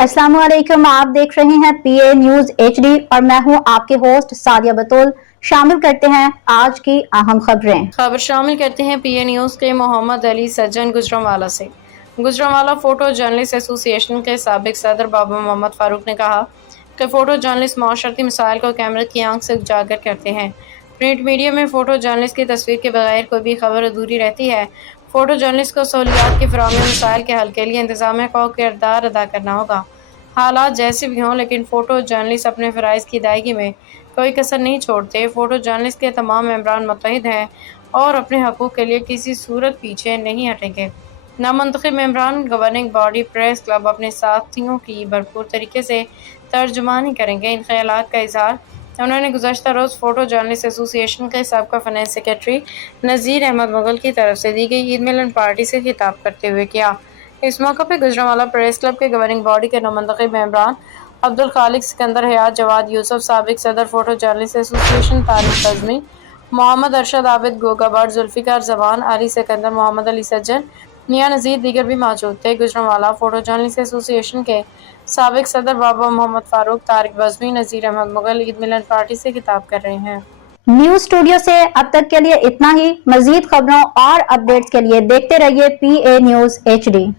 अस्सलाम वालेकुम। आप देख रहे हैं पीए न्यूज एचडी और मैं हूं आपके होस्ट सादिया बतूल। शामिल करते हैं आज की अहम खबर शामिल करते हैं पीए न्यूज के मोहम्मद अली सज्जन गुजरांवाला से। गुजरांवाला फोटो जर्नलिस्ट एसोसिएशन के साबिक सदर बाबा मोहम्मद फारूक ने कहा कि फोटो जर्नलिस्ट माशरती मसाइल को कैमरे की आंख से उजागर करते हैं। प्रिंट मीडिया में फोटो जर्नलिस्ट की तस्वीर के बगैर कोई भी खबर अधूरी रहती है। फोटो जर्नलिस्ट को सहूलियात की फराहमी मसाइल के हल के लिए इंतजामिया को किरदार अदा करना होगा। हालात जैसे भी हों, लेकिन फ़ोटो जर्नलिस्ट अपने फ़राइज़ की अदायगी में कोई कसर नहीं छोड़ते। फ़ोटो जर्नलिस्ट के तमाम मेंबरान मुत्तहिद हैं और अपने हकूक़ के लिए किसी सूरत पीछे नहीं हटेंगे। नामंतखब मेंबरान गवर्निंग बॉडी प्रेस क्लब अपने साथियों की भरपूर तरीके से तर्जुमानी करेंगे। इन ख़यालात का इज़हार उन्होंने गुज़श्ता रोज़ फ़ोटो जर्नलिस्ट एसोसिएशन के साबका फाइनेंस सेक्रेटरी नज़ीर अहमद मुग़ल की तरफ से दी गई ईद मिलन पार्टी से खिताब करते हुए किया। इस मौके पर गुजरांवाला प्रेस क्लब के गवर्निंग बॉडी के नामंतखब मेंबरान अब्दुल खालिक सिकंदर हयात, जवाद यूसुफ, साबिक सदर photo journalist association Tariq Bazmi, Mohammad Arshad Abid Gogabad, Zulfiqar Zaman, Ali Sikandar, Mohammad Ali Sajjan, मियां नज़ीर दीगर भी मौजूद थे। गुजरांवाला फोटो जर्नलिस्ट एसोसिएशन के साबिक सदर बाबा मोहम्मद फारूक, तारिक बज़मी, नज़ीर अहमद मुग़ल ईद मिलन पार्टी से खिताब कर रहे हैं। न्यूज स्टूडियो से अब तक के लिए इतना ही। मजीद खबरों और अपडेट्स के लिए देखते रहिए पीए न्यूज एचडी।